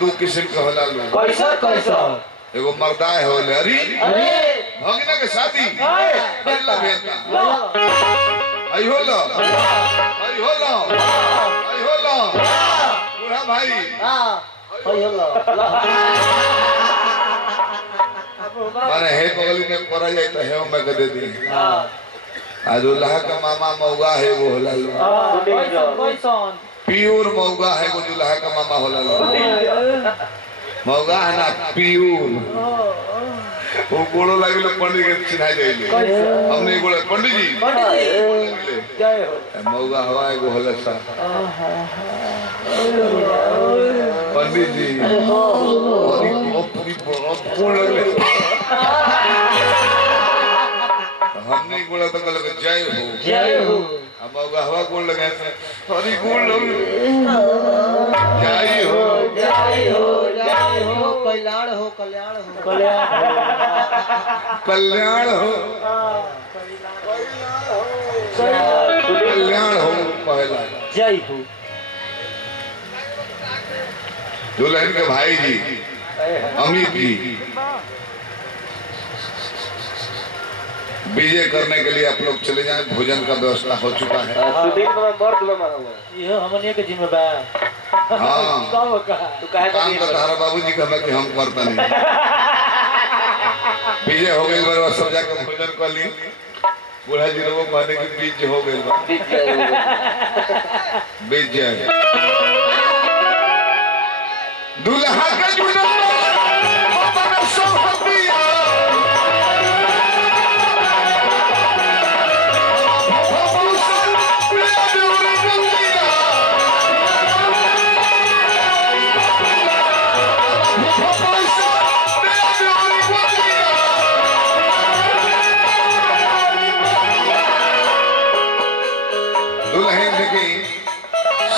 दो किस्म के होला लो कैसा कैसा एगो मर्दा है होले अरे अरे भगना के शादी बेटा बेटा आई होला बूढ़ा भाई हां आई होला माने हे बगल में पड़ा जाए तो हे मैं दे दी हां आज दुल्हा का मामा मौगा है वो होला लो कैसन प्योर मौगा है वो दुल्हा का मामा होला लो मौगा है ना प्योर वो गोड़ो लगे लो पंडित के चिन्हा जाइले हमने गोड़े पंडित जी जय हो मौगा हवा है वो होला सा पंडित जी हमने गोड़ा तो गलत जय हो अब मौगा हवा गोड़ लगे सॉरी गोड़ लग जय हो कल्याण हो पहला जय हो दुल्हन के भाई जी अमित जी विजय करने के लिए आप लोग चले जाएं भोजन का व्यवस्था हो चुका है ये हमने के जिम्मेदार हाँ कब का तू काहे काम का तारा बाबूजी कहला कि हम करता नहीं विजय हो गई बार सब जाकर भोजन कर ली बूढ़ा जी लोगों कहने की बीज हो गई विजय दुल्हा का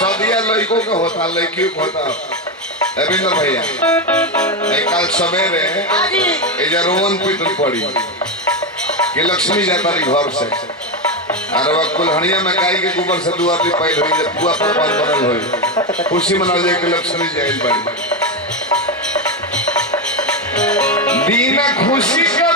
सदिया लड़कों का होता लड़कियों का होता रविंद्र भैया कल सवेरे रोवन पीटल पड़ी कि लक्ष्मी जाता रही घर से और वह कुल्हड़िया में गाय के गोबर से दुआ भी पैल हुई पुआ पकवान बनल हुई खुशी मना जाए कि लक्ष्मी जाइल बड़ी दीन खुशी का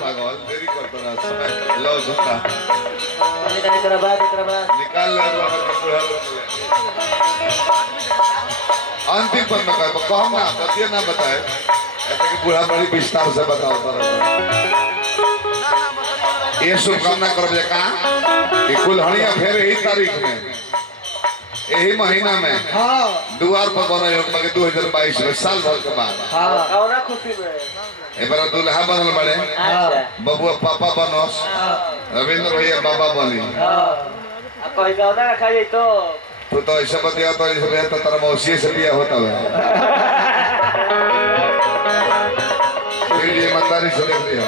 पागल देरी करता रहा समय लो सुनता निकाल ले अंतिम पद में कहम ना बतिया ना बताए ऐसे कि बूढ़ा बड़ी विस्तार से बताओ ये शुभकामना कर कि कुल्हड़िया फिर यही तारीख में यही महीना में द्वार पर बने 2022 में साल भर के बाद खुशी में एबार दुल्हा बनल बड़े बबुआ पापा बनस रविंद्र भैया बाबा बनी तू तो ऐसा बतिया तो तारा मौसी से बिया होता है ईमानदारी से देख लिया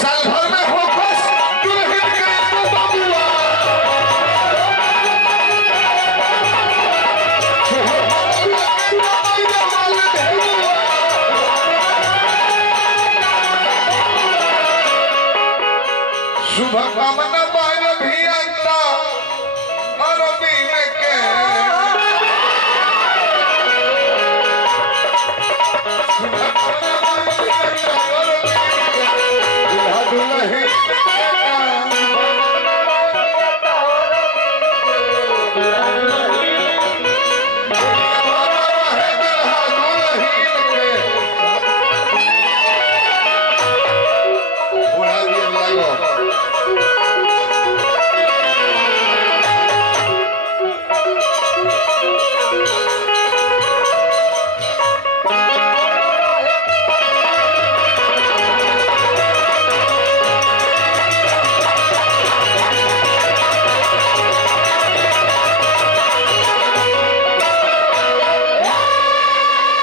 साल भर में हो खुश दुल्हन के बबुआ शुभकामना